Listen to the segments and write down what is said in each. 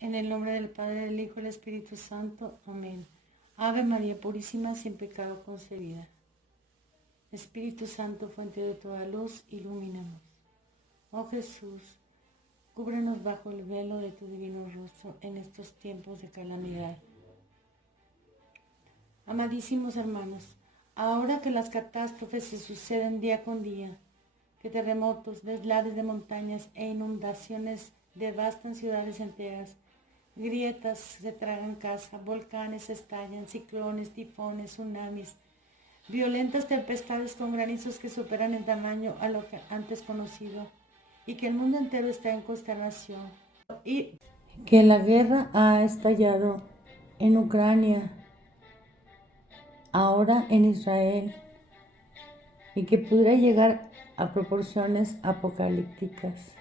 En el nombre del Padre, del Hijo y del Espíritu Santo. Amén. Ave María Purísima, sin pecado concebida. Espíritu Santo, fuente de toda luz, ilumínanos. Oh Jesús, cúbrenos bajo el velo de tu divino rostro en estos tiempos de calamidad. Amadísimos hermanos, ahora que las catástrofes se suceden día con día, que terremotos, deslaves de montañas e inundaciones devastan ciudades enteras, grietas se tragan casa, volcanes estallan, ciclones, tifones, tsunamis, violentas tempestades con granizos que superan en tamaño a lo que antes conocido, y que el mundo entero está en consternación, y que la guerra ha estallado en Ucrania, ahora en Israel, y que pudiera llegar a proporciones apocalípticas,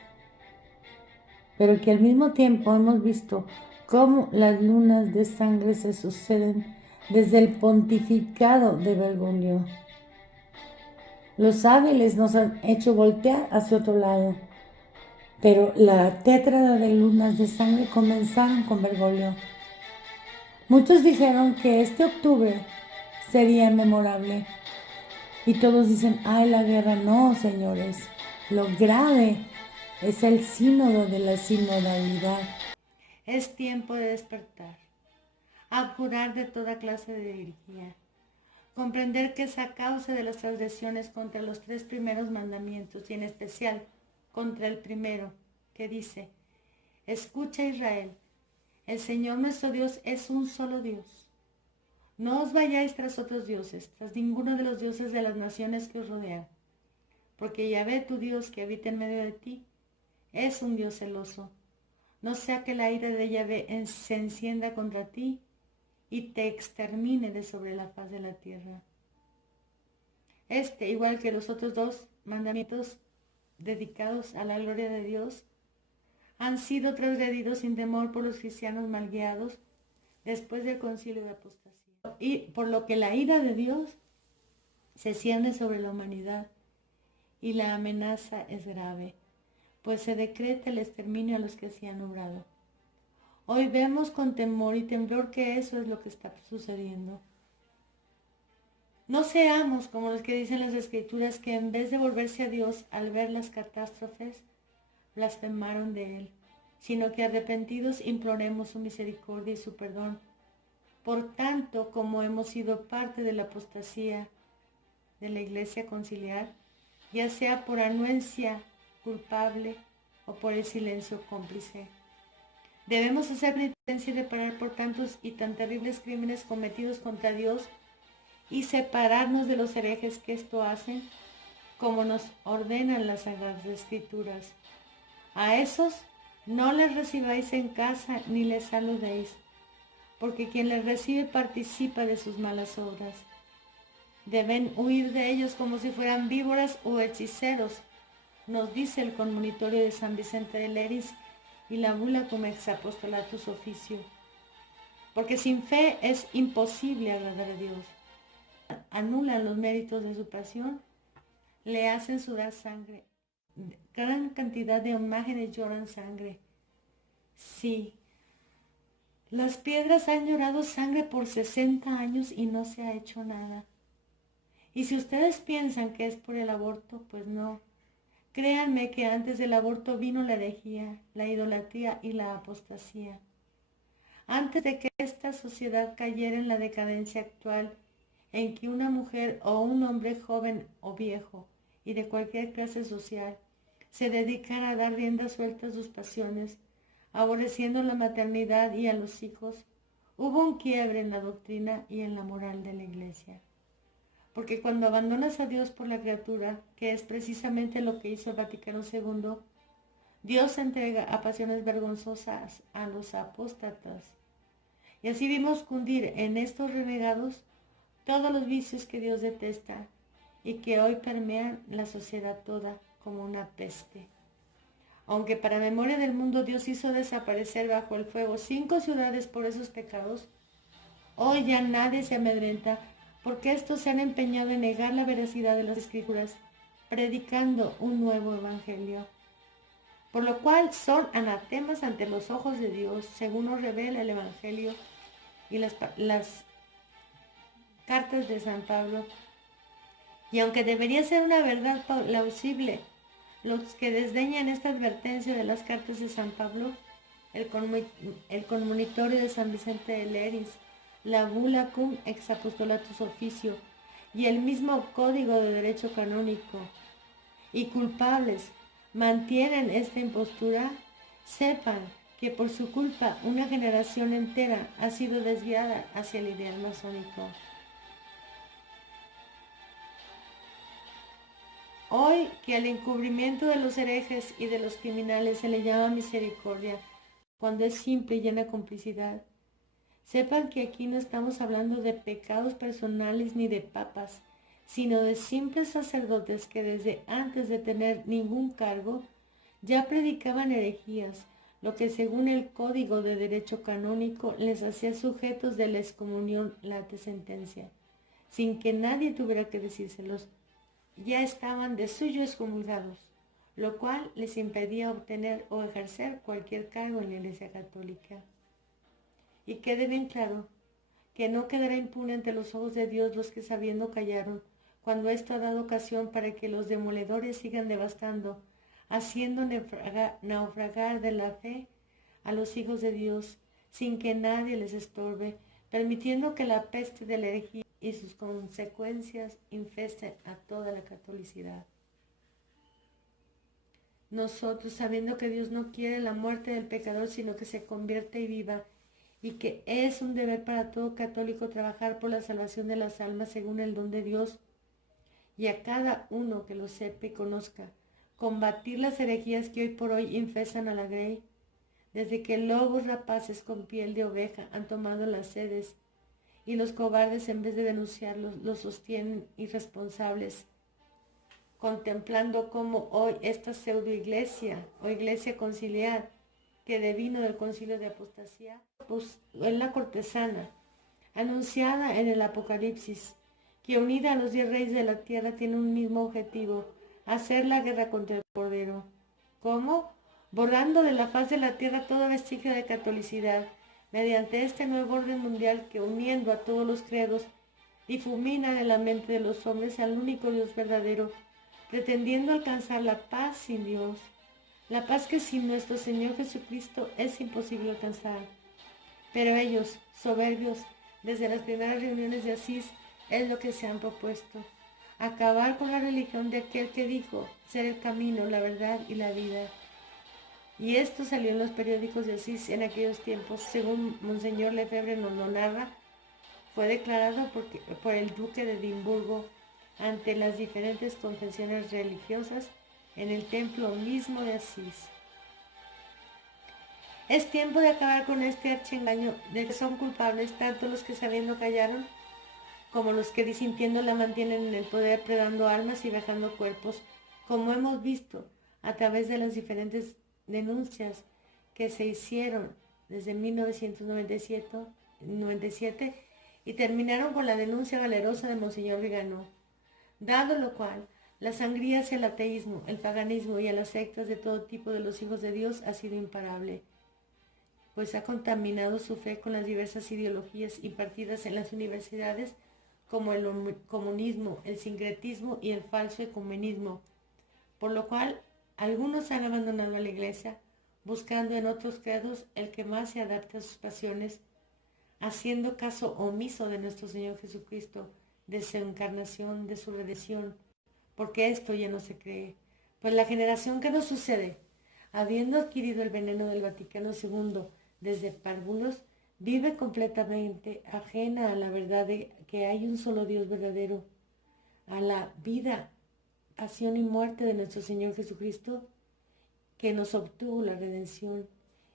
pero que al mismo tiempo hemos visto cómo las lunas de sangre se suceden desde el pontificado de Bergoglio. Los hábiles nos han hecho voltear hacia otro lado, pero la tétrada de lunas de sangre comenzaron con Bergoglio. Muchos dijeron que este octubre sería memorable, y todos dicen, ay, la guerra. No, señores, lo grave es el sínodo de la sinodalidad. Es tiempo de despertar, abjurar de toda clase de herejía, comprender que es a causa de las transgresiones contra los 3 primeros mandamientos, y en especial contra el primero, que dice, escucha Israel, el Señor nuestro Dios es un solo Dios. No os vayáis tras otros dioses, tras ninguno de los dioses de las naciones que os rodean, porque Yahvé tu Dios que habita en medio de ti es un Dios celoso. No sea que la ira de Yahvé se encienda contra ti y te extermine de sobre la faz de la tierra. Este, igual que los otros 2 mandamientos dedicados a la gloria de Dios, han sido transgredidos sin temor por los cristianos mal guiados después del concilio de apostasía. Y por lo que la ira de Dios se cierne sobre la humanidad y la amenaza es grave, pues se decreta el exterminio a los que así han obrado. Hoy vemos con temor y temblor que eso es lo que está sucediendo. No seamos como los que dicen las Escrituras, que en vez de volverse a Dios al ver las catástrofes, blasfemaron de Él, sino que arrepentidos imploremos su misericordia y su perdón. Por tanto, como hemos sido parte de la apostasía de la Iglesia conciliar, ya sea por anuencia culpable o por el silencio cómplice, debemos hacer penitencia y reparar por tantos y tan terribles crímenes cometidos contra Dios y separarnos de los herejes que esto hacen, como nos ordenan las Sagradas Escrituras. A esos no les recibáis en casa ni les saludéis, porque quien les recibe participa de sus malas obras. Deben huir de ellos como si fueran víboras o hechiceros, nos dice el Conmonitorio de San Vicente de Leris y la bula cum ex apostolatus officio, porque sin fe es imposible agradar a Dios. Anulan los méritos de su pasión, le hacen sudar sangre. Gran cantidad de imágenes lloran sangre. Sí, las piedras han llorado sangre por 60 años y no se ha hecho nada. Y si ustedes piensan que es por el aborto, pues no. Créanme que antes del aborto vino la herejía, la idolatría y la apostasía. Antes de que esta sociedad cayera en la decadencia actual, en que una mujer o un hombre joven o viejo y de cualquier clase social se dedicara a dar rienda suelta a sus pasiones, aborreciendo la maternidad y a los hijos, hubo un quiebre en la doctrina y en la moral de la Iglesia. Porque cuando abandonas a Dios por la criatura, que es precisamente lo que hizo el Vaticano II, Dios se entrega a pasiones vergonzosas a los apóstatas. Y así vimos cundir en estos renegados todos los vicios que Dios detesta y que hoy permean la sociedad toda como una peste. Aunque para memoria del mundo Dios hizo desaparecer bajo el fuego 5 ciudades por esos pecados, hoy ya nadie se amedrenta, porque estos se han empeñado en negar la veracidad de las Escrituras, predicando un nuevo evangelio. por lo cual son anatemas ante los ojos de Dios, según nos revela el Evangelio y las cartas de San Pablo. Y aunque debería ser una verdad plausible, los que desdeñan esta advertencia de las cartas de San Pablo, el comunitorio de San Vicente de Leris, la bula cum ex apostolatus officio y el mismo código de derecho canónico, y culpables mantienen esta impostura, sepan que por su culpa una generación entera ha sido desviada hacia el ideal masónico. Hoy que al encubrimiento de los herejes y de los criminales se le llama misericordia, cuando es simple y llena complicidad, sepan que aquí no estamos hablando de pecados personales ni de papas, sino de simples sacerdotes que desde antes de tener ningún cargo ya predicaban herejías, lo que según el Código de Derecho Canónico les hacía sujetos de la excomunión late sentencia, sin que nadie tuviera que decírselos. Ya estaban de suyo excomulgados, lo cual les impedía obtener o ejercer cualquier cargo en la Iglesia Católica. Y quede bien claro que no quedará impune ante los ojos de Dios los que sabiendo callaron, cuando esto ha dado ocasión para que los demoledores sigan devastando, haciendo naufragar de la fe a los hijos de Dios, sin que nadie les estorbe, permitiendo que la peste de la herejía y sus consecuencias infesten a toda la catolicidad. Nosotros, sabiendo que Dios no quiere la muerte del pecador, sino que se convierta y viva, y que es un deber para todo católico trabajar por la salvación de las almas según el don de Dios, y a cada uno que lo sepa y conozca, combatir las herejías que hoy por hoy infestan a la grey, desde que lobos rapaces con piel de oveja han tomado las sedes, y los cobardes en vez de denunciarlos los sostienen irresponsables, contemplando cómo hoy esta pseudoiglesia o iglesia conciliar que devino del concilio de apostasía, pues en la cortesana, anunciada en el Apocalipsis, que unida a los 10 reyes de la tierra tiene un mismo objetivo, hacer la guerra contra el Cordero. ¿Cómo? Borrando de la faz de la tierra toda vestigio de catolicidad, mediante este nuevo orden mundial que, uniendo a todos los credos, difumina en la mente de los hombres al único Dios verdadero, pretendiendo alcanzar la paz sin Dios, la paz que sin nuestro Señor Jesucristo es imposible alcanzar. Pero ellos, soberbios, desde las primeras reuniones de Asís, es lo que se han propuesto: acabar con la religión de aquel que dijo ser el camino, la verdad y la vida. Y esto salió en los periódicos de Asís en aquellos tiempos, según Monseñor Lefebvre nos lo narra, fue declarado por el duque de Edimburgo ante las diferentes confesiones religiosas en el templo mismo de Asís. Es tiempo de acabar con este archiengaño de que son culpables tanto los que sabiendo callaron, como los que disintiendo la mantienen en el poder, predando almas y vejando cuerpos, como hemos visto a través de las diferentes denuncias que se hicieron desde 1997 y terminaron con la denuncia valerosa de Monseñor Vigano, dado lo cual la sangría hacia el ateísmo, el paganismo y a las sectas de todo tipo de los hijos de Dios ha sido imparable, pues ha contaminado su fe con las diversas ideologías impartidas en las universidades, como el comunismo, el sincretismo y el falso ecumenismo, por lo cual algunos han abandonado a la Iglesia, buscando en otros credos el que más se adapte a sus pasiones, haciendo caso omiso de nuestro Señor Jesucristo, de su encarnación, de su redención, porque esto ya no se cree. Pues la generación que nos sucede, habiendo adquirido el veneno del Vaticano II desde párvulos, vive completamente ajena a la verdad de que hay un solo Dios verdadero, a la vida, pasión y muerte de nuestro Señor Jesucristo, que nos obtuvo la redención,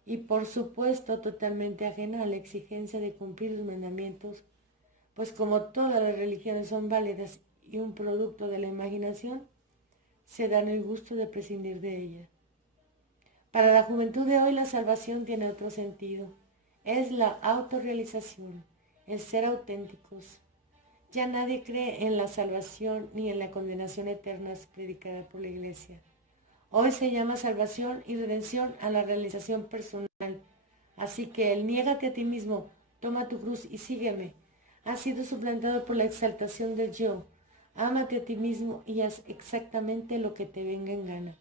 y por supuesto totalmente ajena a la exigencia de cumplir los mandamientos, pues como todas las religiones son válidas y un producto de la imaginación, se dan el gusto de prescindir de ella. Para la juventud de hoy la salvación tiene otro sentido. Es la autorrealización, el ser auténticos. Ya nadie cree en la salvación ni en la condenación eterna predicada por la Iglesia. Hoy se llama salvación y redención a la realización personal. Así que el niégate a ti mismo, toma tu cruz y sígueme. Ha sido suplantado por la exaltación del yo. Ámate a ti mismo y haz exactamente lo que te venga en gana.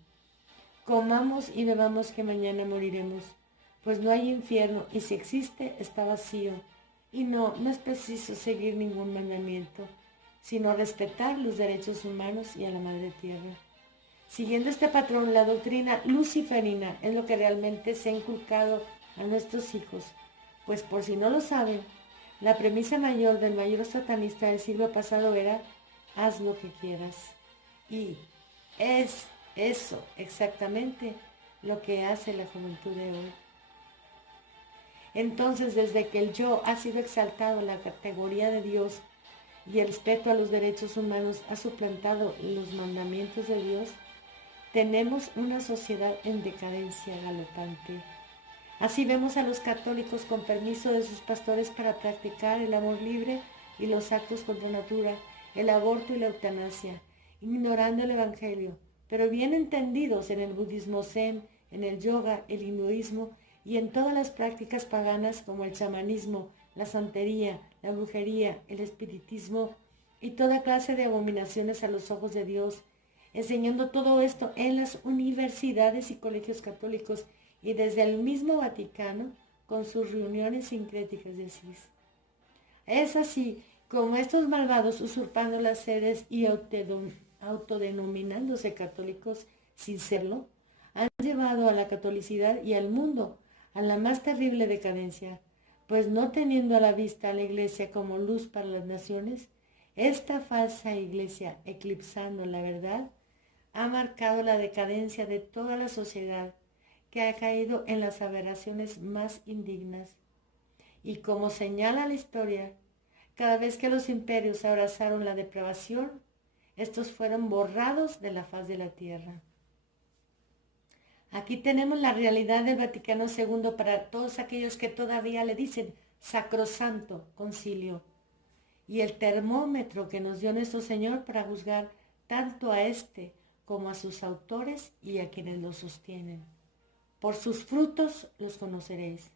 Comamos y bebamos que mañana moriremos, pues no hay infierno y si existe está vacío. Y no es preciso seguir ningún mandamiento, sino respetar los derechos humanos y a la Madre Tierra. Siguiendo este patrón, la doctrina luciferina es lo que realmente se ha inculcado a nuestros hijos, pues por si no lo saben, la premisa mayor del mayor satanista del siglo pasado era haz lo que quieras. Y es eso exactamente lo que hace la juventud de hoy. Entonces, desde que el yo ha sido exaltado a la categoría de Dios y el respeto a los derechos humanos ha suplantado los mandamientos de Dios, tenemos una sociedad en decadencia galopante. Así vemos a los católicos con permiso de sus pastores para practicar el amor libre y los actos contra natura, el aborto y la eutanasia, ignorando el Evangelio, pero bien entendidos en el budismo zen, en el yoga, el hinduismo y en todas las prácticas paganas como el chamanismo, la santería, la brujería, el espiritismo y toda clase de abominaciones a los ojos de Dios, enseñando todo esto en las universidades y colegios católicos y desde el mismo Vaticano con sus reuniones sincréticas de CIS. Es así como estos malvados, usurpando las sedes y autodenominándose católicos sin serlo, han llevado a la catolicidad y al mundo a la más terrible decadencia, pues no teniendo a la vista a la Iglesia como luz para las naciones, esta falsa Iglesia, eclipsando la verdad, ha marcado la decadencia de toda la sociedad, que ha caído en las aberraciones más indignas. Y como señala la historia, cada vez que los imperios abrazaron la depravación, estos fueron borrados de la faz de la tierra. Aquí tenemos la realidad del Vaticano II para todos aquellos que todavía le dicen sacrosanto concilio, y el termómetro que nos dio nuestro Señor para juzgar tanto a este como a sus autores y a quienes lo sostienen. Por sus frutos los conoceréis.